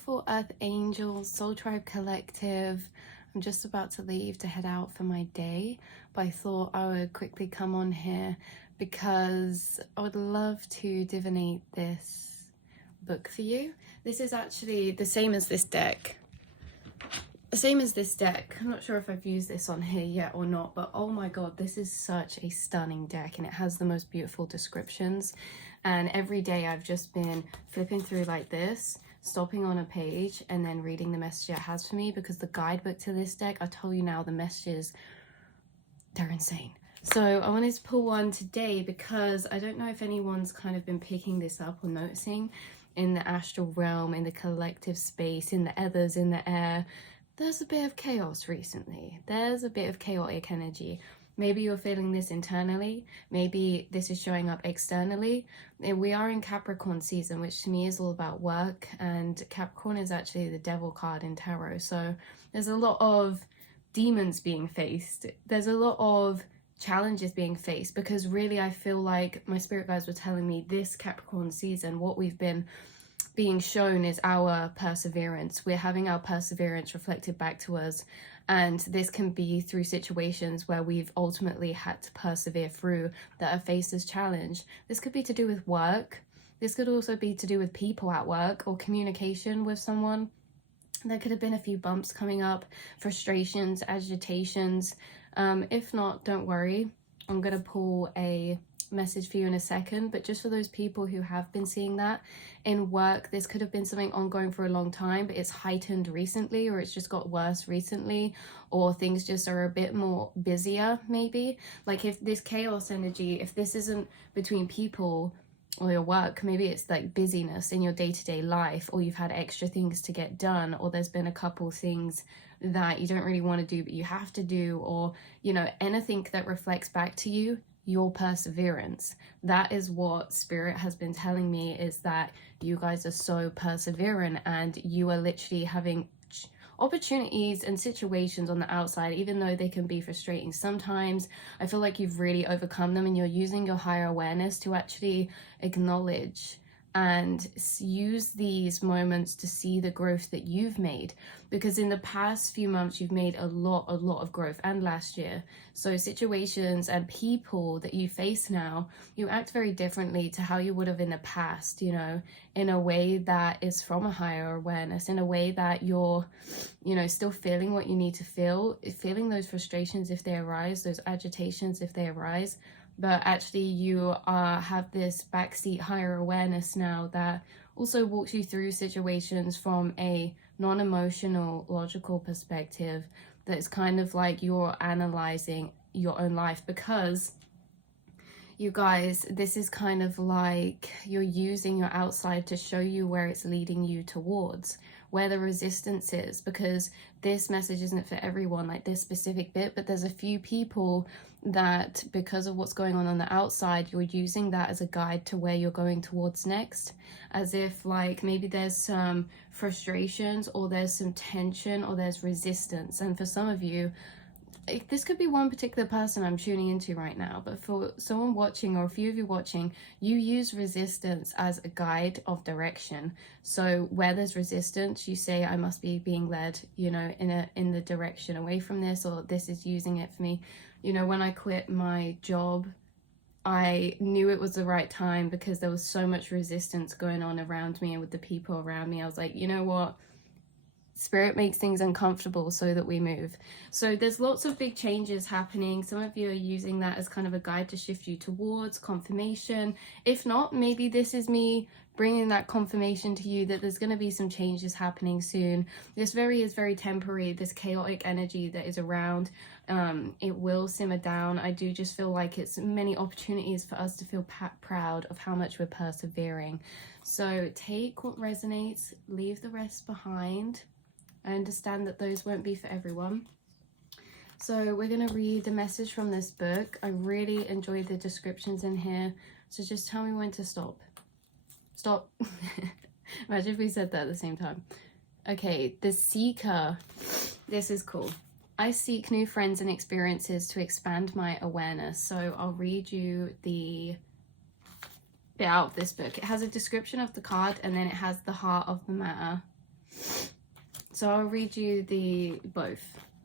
beautiful Earth Angels, Soul Tribe Collective. I'm just about to leave to head out for my day, but I thought I would quickly come on here because I would love to divinate this book for you. This is actually the same as this deck. I'm not sure if I've used this on here yet or not, but oh my god, this is such a stunning deck and it has the most beautiful descriptions. And every day I've just been flipping through like this, stopping on a page and then reading the message it has for me, because the guidebook to this deck, I tell you now, the messages, they're insane. So I wanted to pull one today because I don't know if anyone's kind of been picking this up or noticing in the astral realm, in the collective space, in the ethers, in the air. There's a bit of chaos recently. There's a bit of chaotic energy. Maybe you're feeling this internally. Maybe this is showing up externally. We are in Capricorn season, which to me is all about work. And Capricorn is actually the devil card in tarot. So there's a lot of demons being faced. There's a lot of challenges being faced, because really I feel like my spirit guides were telling me this Capricorn season, what we've been being shown is our perseverance. We're having our perseverance reflected back to us, and this can be through situations where we've ultimately had to persevere through that are faced as challenge. This could be to do with work. This could also be to do with people at work or communication with someone. There could have been a few bumps coming up, frustrations, agitations. If not, don't worry. I'm going to pull a message for you in a second, but just for those people who have been seeing that in work, this could have been something ongoing for a long time, but it's heightened recently, or it's just got worse recently, or things just are a bit more busier maybe. Like if this chaos energy, if this isn't between people or your work, maybe it's like busyness in your day-to-day life, or you've had extra things to get done, or there's been a couple things that you don't really want to do but you have to do, or you know, anything that reflects back to you your perseverance. That is what spirit has been telling me, is that you guys are so perseverant and you are literally having opportunities and situations on the outside, even though they can be frustrating sometimes. I feel like you've really overcome them, and you're using your higher awareness to actually acknowledge and use these moments to see the growth that you've made, because in the past few months you've made a lot of growth, and last year. So situations and people that you face now, you act very differently to how you would have in the past, you know, in a way that is from a higher awareness, in a way that you're, you know, still feeling what you need to feel, feeling those frustrations if they arise, those agitations if they arise, but actually you have this backseat higher awareness now that also walks you through situations from a non-emotional, logical perspective. That's kind of like you're analyzing your own life, because you guys, this is kind of like you're using your outside to show you where it's leading you towards, where the resistance is, because this message isn't for everyone, like this specific bit, but there's a few people that, because of what's going on the outside, you're using that as a guide to where you're going towards next, as if like maybe there's some frustrations, or there's some tension, or there's resistance. And for some of you, this could be one particular person I'm tuning into right now, but for someone watching, or a few of you watching, you use resistance as a guide of direction. So where there's resistance, you say, I must be being led, you know, in the direction away from this, or this is using it for me. You know, when I quit my job, I knew it was the right time, because there was so much resistance going on around me and with the people around me. I was like, you know what? Spirit makes things uncomfortable so that we move. So there's lots of big changes happening. Some of you are using that as kind of a guide to shift you towards confirmation. If not, maybe this is me bringing that confirmation to you that there's going to be some changes happening soon. This is very temporary, this chaotic energy that is around. It will simmer down. I do just feel like it's many opportunities for us to feel proud of how much we're persevering. So take what resonates, leave the rest behind. I understand that those won't be for everyone. So we're going to read the message from this book. I really enjoyed the descriptions in here. So just tell me when to stop. Stop. Imagine if we said that at the same time. Okay, the Seeker. This is cool. I seek new friends and experiences to expand my awareness. So I'll read you the bit out of this book. It has a description of the card, and then it has the heart of the matter. So I'll read you the both,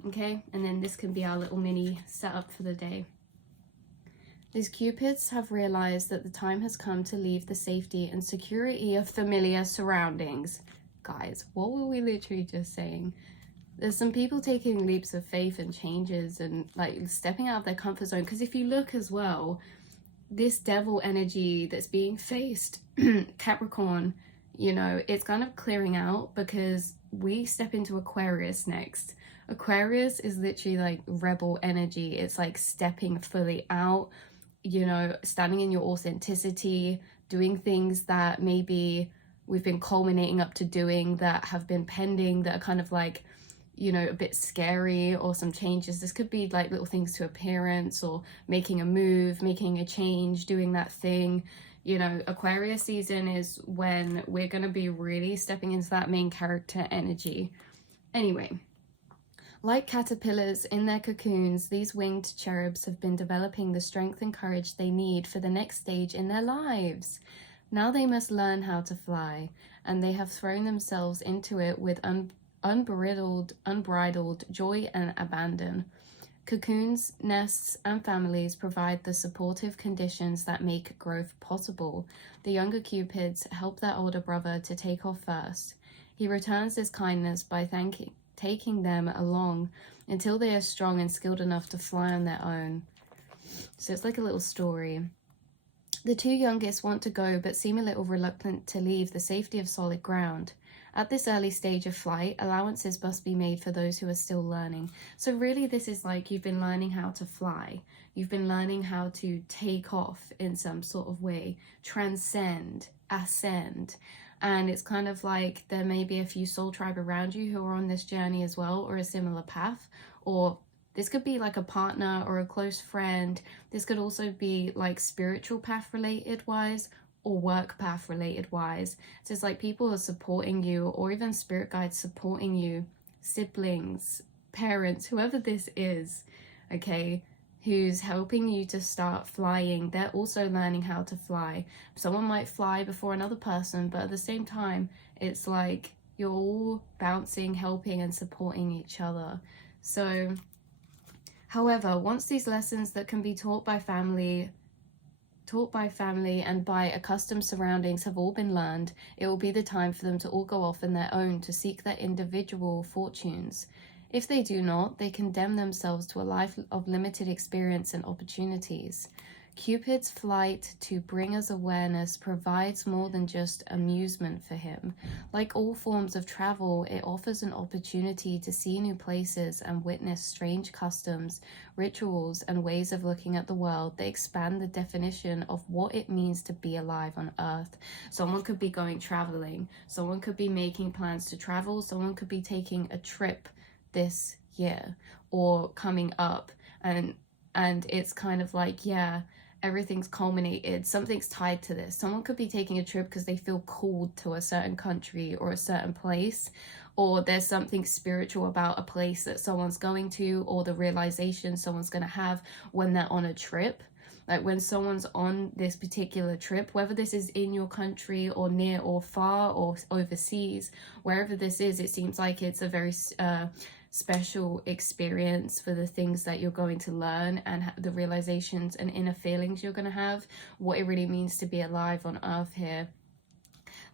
okay? And then this can be our little mini setup for the day. These cupids have realized that the time has come to leave the safety and security of familiar surroundings. Guys, what were we literally just saying? There's some people taking leaps of faith and changes and like stepping out of their comfort zone. Because if you look as well, this devil energy that's being faced, Capricorn, you know, it's kind of clearing out because we step into Aquarius next. Aquarius is literally like rebel energy. It's like stepping fully out, you know, standing in your authenticity, doing things that maybe we've been culminating up to doing, that have been pending, that are kind of like, you know, a bit scary, or some changes. This could be like little things to appearance, or making a move, making a change, doing that thing. You know, Aquarius season is when we're going to be really stepping into that main character energy. Anyway, like caterpillars in their cocoons, these winged cherubs have been developing the strength and courage they need for the next stage in their lives. Now they must learn how to fly, and they have thrown themselves into it with unbridled joy and abandon. Cocoons, nests, and families provide the supportive conditions that make growth possible. The younger cupids help their older brother to take off first. He returns this kindness by taking them along until they are strong and skilled enough to fly on their own. So it's like a little story. The two youngest want to go, but seem a little reluctant to leave the safety of solid ground. At this early stage of flight, allowances must be made for those who are still learning. So really this is like you've been learning how to fly. You've been learning how to take off in some sort of way, transcend, ascend. And it's kind of like there may be a few soul tribe around you who are on this journey as well, or a similar path. Or this could be like a partner or a close friend. This could also be like spiritual path related wise, or work path related wise. So it's like people are supporting you, or even spirit guides supporting you, siblings, parents, whoever this is, okay, who's helping you to start flying. They're also learning how to fly. Someone might fly before another person, but at the same time, it's like you're all bouncing, helping, and supporting each other. So, however, once these lessons that can be taught by family and by accustomed surroundings have all been learned, it will be the time for them to all go off on their own to seek their individual fortunes. If they do not, they condemn themselves to a life of limited experience and opportunities. Cupid's flight to bring us awareness provides more than just amusement for him. Like all forms of travel, it offers an opportunity to see new places and witness strange customs, rituals, and ways of looking at the world. They expand the definition of what it means to be alive on Earth. Someone could be going traveling. Someone could be making plans to travel. Someone could be taking a trip this year or coming up, and it's kind of like, yeah, everything's culminated, something's tied to this. Someone could be taking a trip because they feel called to a certain country or a certain place, or there's something spiritual about a place that someone's going to, or the realization someone's going to have when they're on a trip. Like when someone's on this particular trip, whether this is in your country or near or far or overseas, wherever this is, it seems like it's a very special experience for the things that you're going to learn, and the realizations and inner feelings you're going to have, what it really means to be alive on Earth here.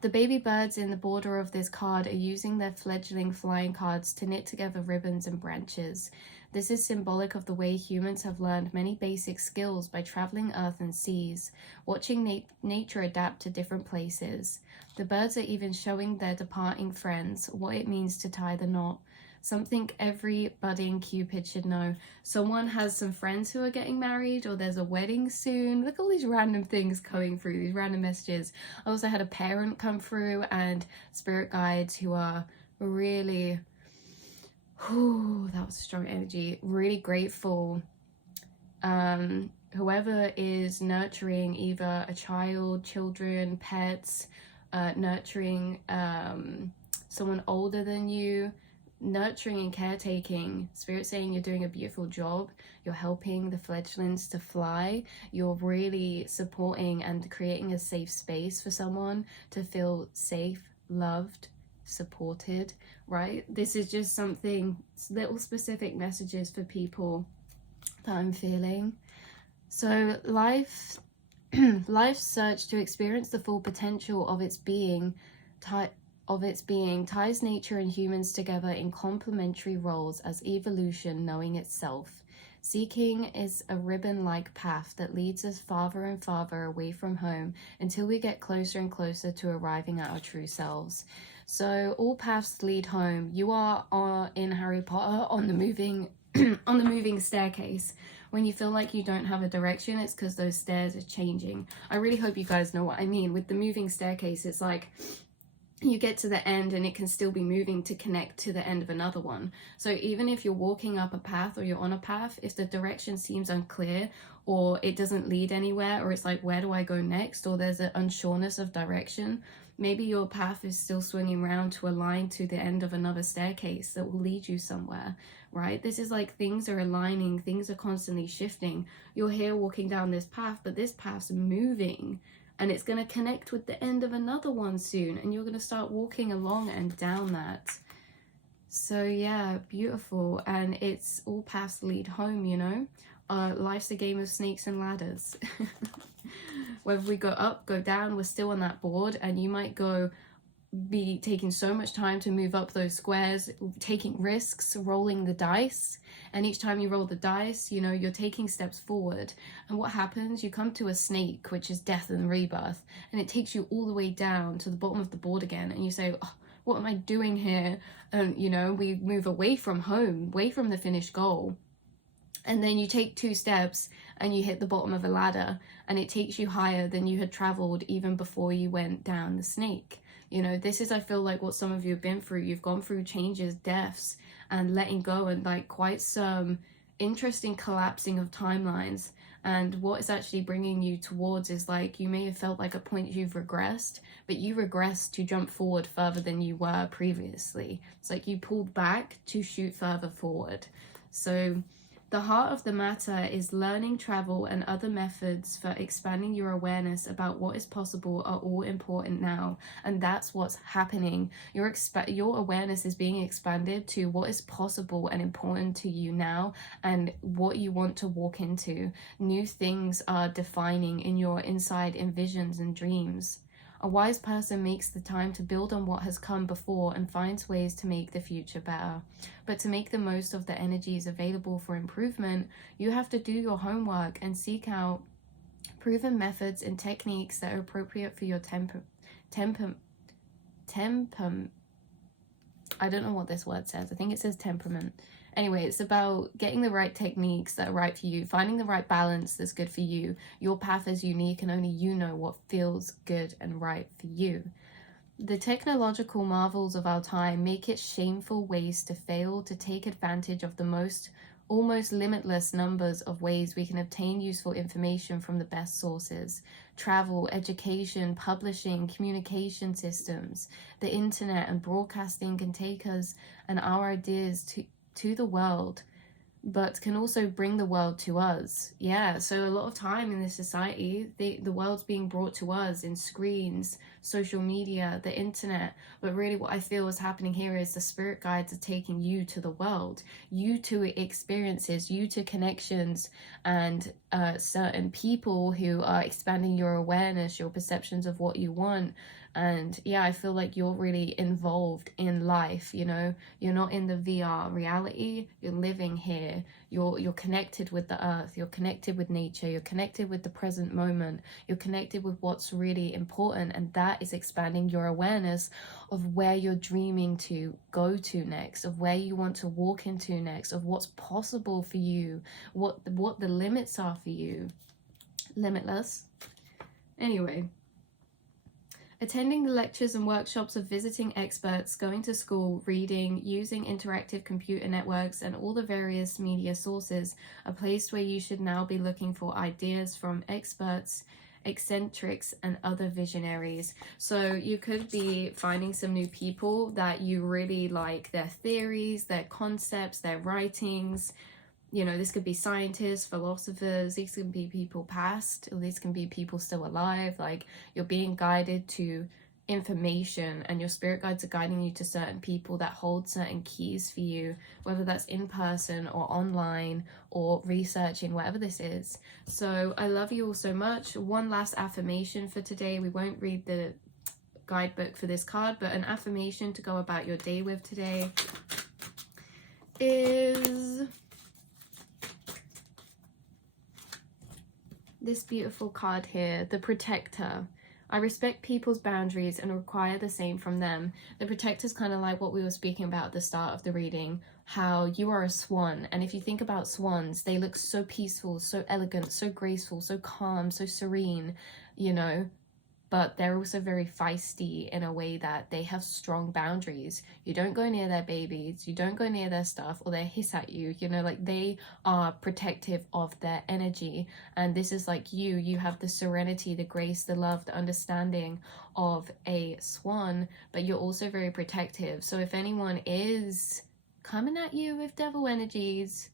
The baby birds in the border of this card are using their fledgling flying cards to knit together ribbons and branches. This is symbolic of the way humans have learned many basic skills by traveling earth and seas, watching nature adapt to different places. The birds are even showing their departing friends what it means to tie the knot. Something every budding Cupid should know. Someone has some friends who are getting married, or there's a wedding soon. Look at all these random things coming through, these random messages. I also had a parent come through, and spirit guides who are really, that was a strong energy, really grateful. Whoever is nurturing either a child, children, pets, nurturing someone older than you, nurturing and caretaking, spirit saying you're doing a beautiful job, you're helping the fledglings to fly, you're really supporting and creating a safe space for someone to feel safe, loved, supported, right? This is just something, little specific messages for people that I'm feeling. So life's search to experience the full potential of its being ties nature and humans together in complementary roles as evolution knowing itself. Seeking is a ribbon-like path that leads us farther and farther away from home until we get closer and closer to arriving at our true selves. So all paths lead home. You are in Harry Potter on the moving on the moving staircase. When you feel like you don't have a direction, it's because those stairs are changing. I really hope you guys know what I mean. With the moving staircase, it's like you get to the end and it can still be moving to connect to the end of another one. So even if you're walking up a path or you're on a path, if the direction seems unclear or it doesn't lead anywhere, or it's like, where do I go next? Or there's an unsureness of direction, maybe your path is still swinging around to align to the end of another staircase that will lead you somewhere, right? This is like things are aligning, things are constantly shifting. You're here walking down this path, but this path's moving. And it's going to connect with the end of another one soon. And you're going to start walking along and down that. So yeah, beautiful. And it's all paths lead home, you know. Life's a game of snakes and ladders. Whether we go up, go down, we're still on that board. And you might be taking so much time to move up those squares, taking risks, rolling the dice. And each time you roll the dice, you know, you're taking steps forward. And what happens? You come to a snake, which is death and rebirth. And it takes you all the way down to the bottom of the board again. And you say, oh, what am I doing here? And, you know, we move away from home, away from the finished goal. And then you take 2 steps and you hit the bottom of a ladder. And it takes you higher than you had traveled even before you went down the snake. You know, this is, I feel like, what some of you have been through. You've gone through changes, deaths, and letting go, and like quite some interesting collapsing of timelines. And what is actually bringing you towards is like, you may have felt like at points you've regressed, but you regressed to jump forward further than you were previously. It's like you pulled back to shoot further forward. So the heart of the matter is learning, travel, and other methods for expanding your awareness about what is possible are all important now. And that's what's happening. Your awareness is being expanded to what is possible and important to you now and what you want to walk into. New things are defining in your inside in visions and dreams. A wise person makes the time to build on what has come before and finds ways to make the future better. But to make the most of the energies available for improvement, you have to do your homework and seek out proven methods and techniques that are appropriate for your I don't know what this word says. I think it says temperament. Anyway, it's about getting the right techniques that are right for you, finding the right balance that's good for you. Your path is unique and only you know what feels good and right for you. The technological marvels of our time make it shameful ways to fail to take advantage of the almost limitless numbers of ways we can obtain useful information from the best sources. Travel, education, publishing, communication systems, the internet and broadcasting can take us and our ideas to the world, but can also bring the world to us. Yeah, so a lot of time in this society, the world's being brought to us in screens, social media, the internet. But really what I feel is happening here is the spirit guides are taking you to the world, you to experiences, you to connections, and certain people who are expanding your awareness, your perceptions of what you want. And yeah, I feel like you're really involved in life, you know, you're not in the VR reality, you're living here, you're connected with the earth, you're connected with nature, you're connected with the present moment, you're connected with what's really important, and that is expanding your awareness of where you're dreaming to go to next, of where you want to walk into next, of what's possible for you, what the limits are for you. Limitless. Anyway. Attending the lectures and workshops of visiting experts, going to school, reading, using interactive computer networks, and all the various media sources, a place where you should now be looking for ideas from experts, eccentrics, and other visionaries. So you could be finding some new people that you really like, their theories, their concepts, their writings. You know, this could be scientists, philosophers, these can be people past, or these can be people still alive. Like, you're being guided to information, and your spirit guides are guiding you to certain people that hold certain keys for you, whether that's in person or online or researching, whatever this is. So I love you all so much. One last affirmation for today. We won't read the guidebook for this card, but an affirmation to go about your day with today is this beautiful card here, the Protector. I respect people's boundaries and require the same from them. The Protector is kind of like what we were speaking about at the start of the reading, how you are a swan. And if you think about swans, they look so peaceful, so elegant, so graceful, so calm, so serene, you know, but they're also very feisty in a way that they have strong boundaries. You don't go near their babies, you don't go near their stuff, or they hiss at you, you know, like they are protective of their energy. And this is like you have the serenity, the grace, the love, the understanding of a swan, but you're also very protective. So if anyone is coming at you with devil energies,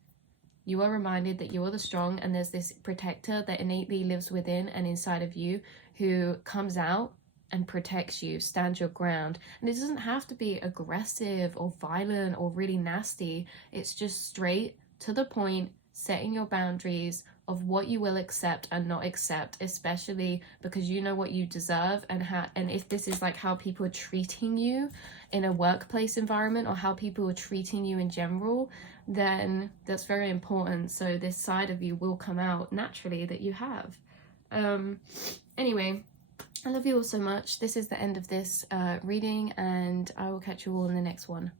you are reminded that you are the strong, and there's this protector that innately lives within and inside of you who comes out and protects you, stands your ground. And it doesn't have to be aggressive or violent or really nasty. It's just straight to the point, setting your boundaries of what you will accept and not accept, especially because you know what you deserve, and if this is like how people are treating you in a workplace environment or how people are treating you in general, then that's very important. So this side of you will come out naturally that you have. Anyway, I love you all so much. This is the end of this reading, and I will catch you all in the next one.